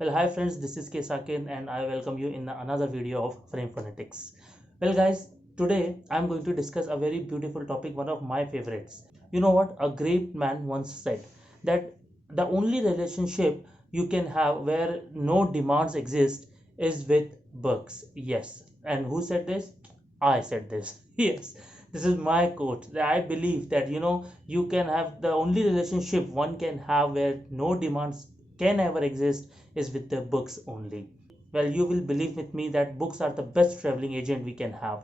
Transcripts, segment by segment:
Well, hi friends, this is K Sakin and I welcome you in another video of Frame Phonetics. Well, guys, today I'm going to discuss a very beautiful topic, one of my favorites. You know what? A great man once said that the only relationship you can have where no demands exist is with books. Yes. And who said this? I said this. Yes. This is my quote. I believe that you can have the only relationship one can have where no demands can ever exist is with the books only. Well, you will believe with me that books are the best traveling agent we can have.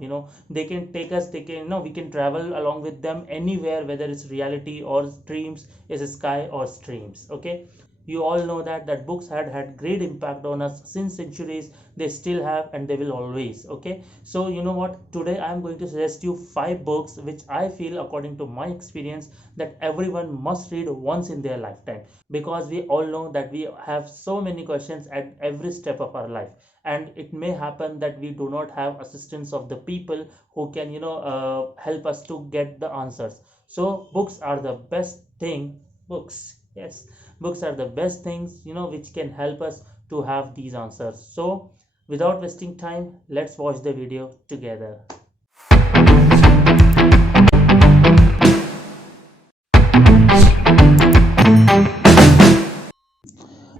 They can take us, they can, we can travel along with them anywhere, whether it's reality or dreams, is sky or streams. Okay, you all know that books had great impact on us since centuries. They still have and they will always. Okay, so you know what, today I am going to suggest you 5 books which I feel, according to my experience, that everyone must read once in their lifetime, because we all know that we have so many questions at every step of our life, and it may happen that we do not have assistance of the people who can help us to get the answers. So books are the best thing. Books, yes, books are the best things which can help us to have these answers. So without wasting time, let's watch the video together.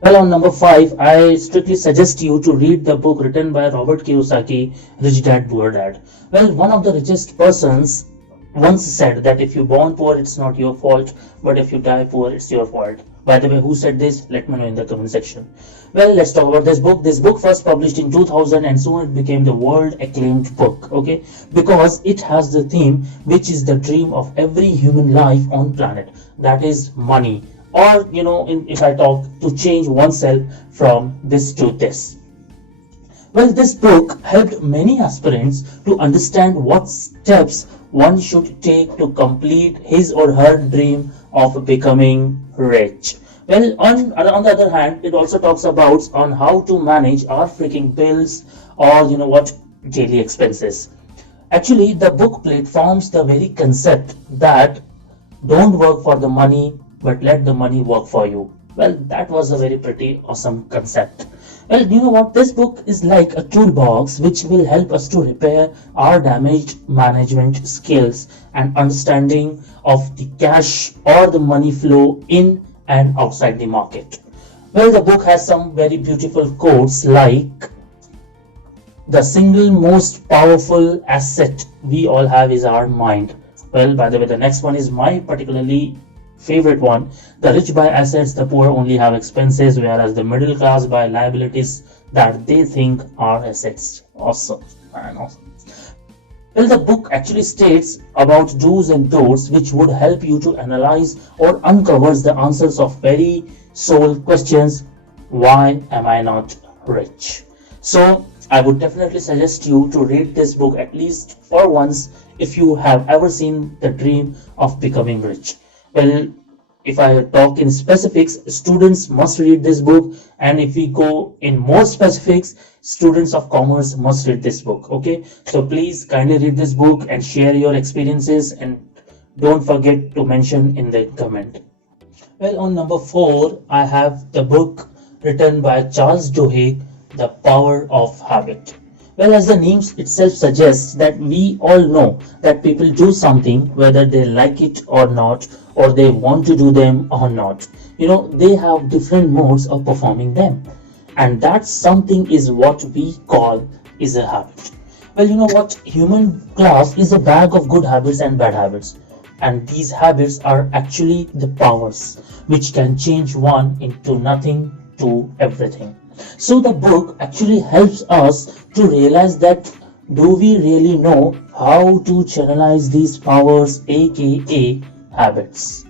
Well, on number 5, I strictly suggest you to read the book written by Robert Kiyosaki, Rich Dad Poor Dad. Well, one of the richest persons once said that if you're born poor, it's not your fault, but if you die poor, it's your fault. By the way, who said this? Let me know in the comment section. Well, let's talk about this book. This book first published in 2000 and soon it became the world acclaimed book, okay? Because it has the theme which is the dream of every human life on planet. That is money. Or, if I talk, to change oneself from this to this. Well, this book helped many aspirants to understand what steps one should take to complete his or her dream of becoming rich. Well, on the other hand, it also talks about on how to manage our freaking bills, or daily expenses. Actually, the book platforms the very concept that don't work for the money, but let the money work for you. Well, that was a very pretty awesome concept. Well, you know what? This book is like a toolbox which will help us to repair our damaged management skills and understanding of the cash or the money flow in and outside the market. Well, the book has some very beautiful quotes like, the single most powerful asset we all have is our mind. Well, by the way, the next one is my particularly favorite one. The rich buy assets, the poor only have expenses, whereas the middle class buy liabilities that they think are assets. Awesome, man, awesome. Well, the book actually states about do's and don'ts which would help you to analyze or uncovers the answers of very soul questions. Why am I not rich? So I would definitely suggest you to read this book at least for once if you have ever seen the dream of becoming rich. Well, if I talk in specifics, students must read this book, and if we go in more specifics, students of commerce must read this book. Okay, so please kindly read this book and share your experiences, and don't forget to mention in the comment. Well, on number 4, I have the book written by Charles Duhigg, The Power of Habit. Well, as the name itself suggests, that we all know that people do something whether they like it or not, or they want to do them or not. They have different modes of performing them, and that something is what we call is a habit. Well, you know what? Human class is a bag of good habits and bad habits, and these habits are actually the powers which can change one into nothing to everything. So the book actually helps us to realize that, do we really know how to channelize these powers, aka habits?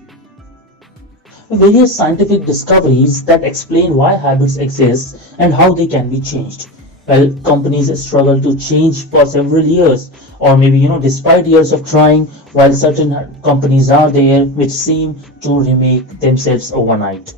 Various scientific discoveries that explain why habits exist and how they can be changed. Well, companies struggle to change for several years, or maybe despite years of trying, while certain companies are there which seem to remake themselves overnight.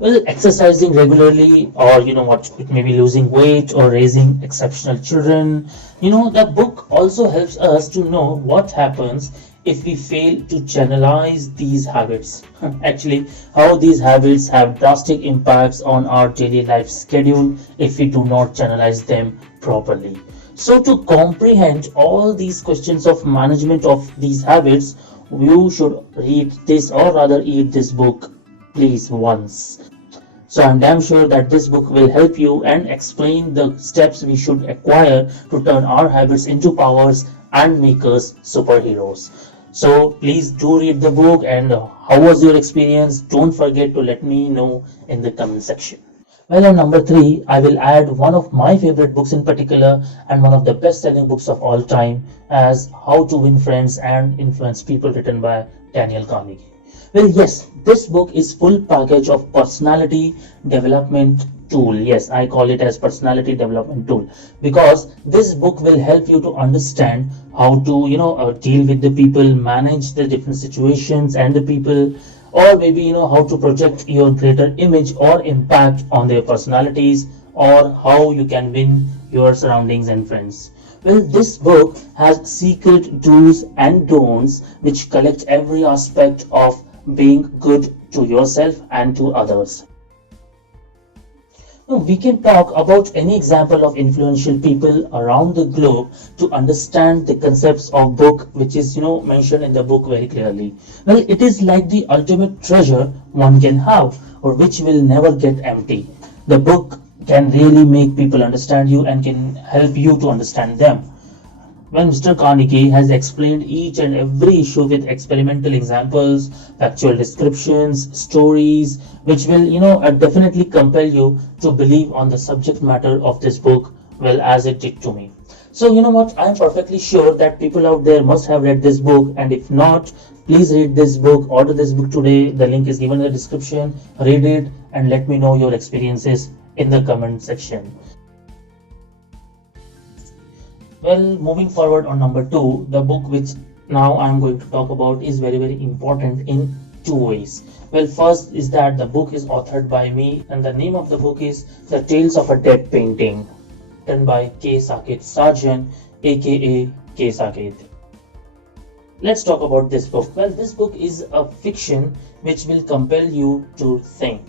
Well, exercising regularly, or it may be losing weight or raising exceptional children. The book also helps us to know what happens if we fail to channelize these habits. Actually, how these habits have drastic impacts on our daily life schedule if we do not channelize them properly. So, to comprehend all these questions of management of these habits, you should read this, or rather read this book, please, once. So I'm damn sure that this book will help you and explain the steps we should acquire to turn our habits into powers and make us superheroes. So please do read the book, and how was your experience? Don't forget to let me know in the comment section. Well, on number three, I will add one of my favorite books in particular and one of the best-selling books of all time as How to Win Friends and Influence People, written by Daniel Carnegie. Well, yes, this book is full package of personality development tool. Yes, I call it as personality development tool because this book will help you to understand how to, deal with the people, manage the different situations and the people, or maybe, how to project your greater image or impact on their personalities, or how you can win your surroundings and friends. Well, this book has secret do's and don'ts which collect every aspect of being good to yourself and to others. Now, we can talk about any example of influential people around the globe to understand the concepts of book, which is mentioned in the book very clearly. Well, it is like the ultimate treasure one can have, or which will never get empty. The book can really make people understand you and can help you to understand them. When Mr. Carnegie has explained each and every issue with experimental examples, factual descriptions, stories, which will, definitely compel you to believe on the subject matter of this book, well, as it did to me. So, you know what? I'm perfectly sure that people out there must have read this book, and if not, please read this book, order this book today. The link is given in the description. Read it and let me know your experiences in the comment section. Well, moving forward on number two, the book which now I'm going to talk about is very, very important in two ways. Well, first is that the book is authored by me, and the name of the book is The Tales of a Dead Painting, written by K. Saket Sarjan, aka K. Saket. Let's talk about this book. Well, this book is a fiction which will compel you to think.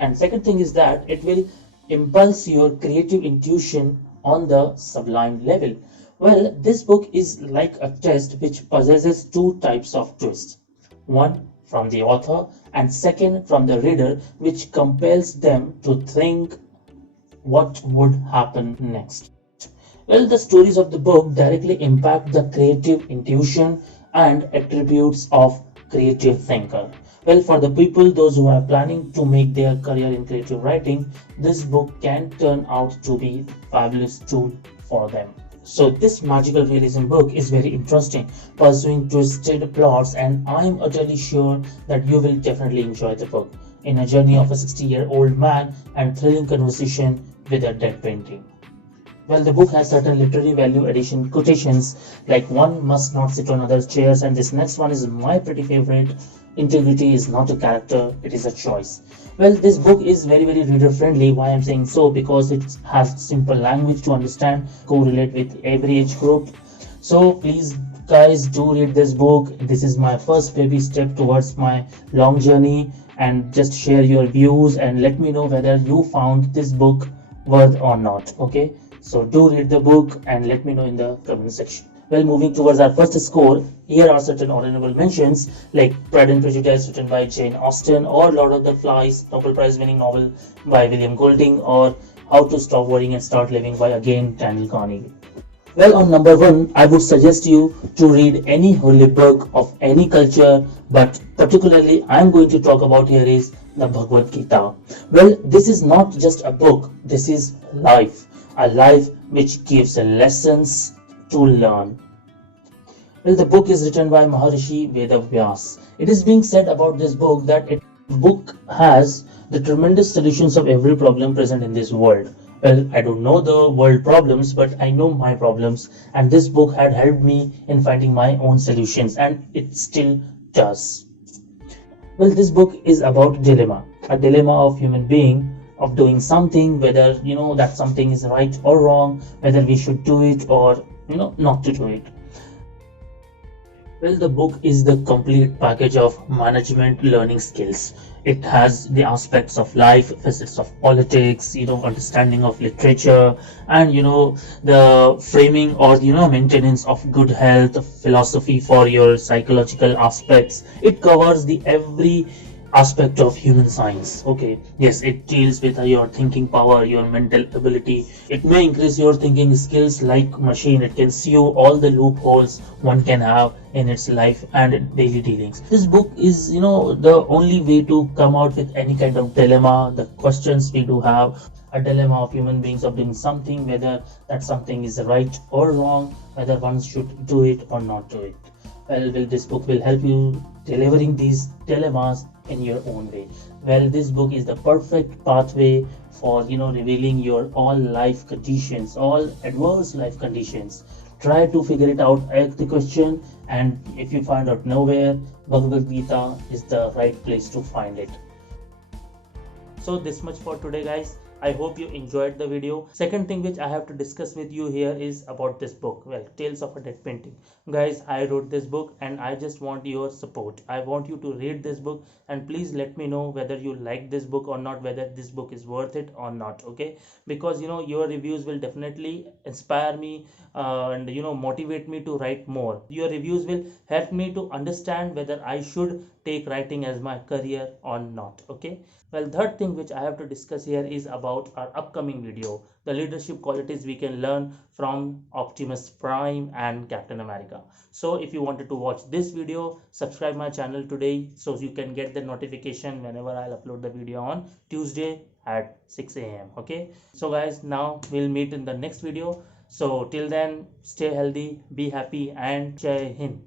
And second thing is that it will impulse your creative intuition on the sublime level. Well, this book is like a test which possesses two types of twists. One from the author, and second from the reader, which compels them to think what would happen next. Well, the stories of the book directly impact the creative intuition and attributes of creative thinker. Well, for the people, those who are planning to make their career in creative writing, this book can turn out to be a fabulous tool for them. So this magical realism book is very interesting, pursuing twisted plots, and I am utterly sure that you will definitely enjoy the book, in a journey of a 60-year-old man and thrilling conversation with a dead painting. Well, the book has certain literary value addition quotations, like one must not sit on other chairs, and this next one is my pretty favorite. Integrity is not a character, it is a choice. Well, this book is very, very reader friendly. Why I'm saying so? Because it has simple language to understand, correlate with every age group. So please, guys, do read this book. This is my first baby step towards my long journey, and just share your views and let me know whether you found this book worth or not. Okay, so do read the book and let me know in the comment section. Well, moving towards our first score, here are certain honorable mentions like Pride and Prejudice, written by Jane Austen, or Lord of the Flies, Nobel Prize winning novel by William Golding, or How to Stop Worrying and Start Living by again Daniel Carnegie. Well, on number one, I would suggest you to read any holy book of any culture, but particularly I'm going to talk about here is the Bhagavad Gita. Well, this is not just a book, this is life, a life which gives lessons to learn. Well, the book is written by Maharishi Vedavyas. It is being said about this book that it book has the tremendous solutions of every problem present in this world. Well, I don't know the world problems, but I know my problems, and this book had helped me in finding my own solutions, and it still does. Well, this book is about dilemma, a dilemma of human being of doing something, whether that something is right or wrong, whether we should do it or not to do it. Well, the book is the complete package of management learning skills. It has the aspects of life, facets of politics, understanding of literature, and the framing or maintenance of good health, philosophy for your psychological aspects. It covers the every aspect of human science. Okay, yes, it deals with your thinking power, your mental ability. It may increase your thinking skills like machine. It can see you all the loopholes one can have in its life and daily dealings. This book is the only way to come out with any kind of dilemma, the questions we do have, a dilemma of human beings of doing something, whether that something is right or wrong, whether one should do it or not do it. Well, this book will help you delivering these dilemmas in your own way. Well, this book is the perfect pathway for revealing your all life conditions, all adverse life conditions. Try to figure it out, ask the question, and if you find out nowhere, Bhagavad Gita is the right place to find it. So this much for today, guys. I hope you enjoyed the video. Second thing which I have to discuss with you here is about this book, well, Tales of a Dead Painting. Guys, I wrote this book and I just want your support. I want you to read this book and please let me know whether you like this book or not, whether this book is worth it or not. Okay, because your reviews will definitely inspire me and motivate me to write more. Your reviews will help me to understand whether I should take writing as my career or not. Okay, well, third thing which I have to discuss here is about our upcoming video, the leadership qualities we can learn from Optimus Prime and Captain America. So if you wanted to watch this video, subscribe my channel today so you can get the notification whenever I'll upload the video on Tuesday at 6 a.m. Okay, so guys, now we'll meet in the next video. So till then, stay healthy, be happy, and Jai Hind.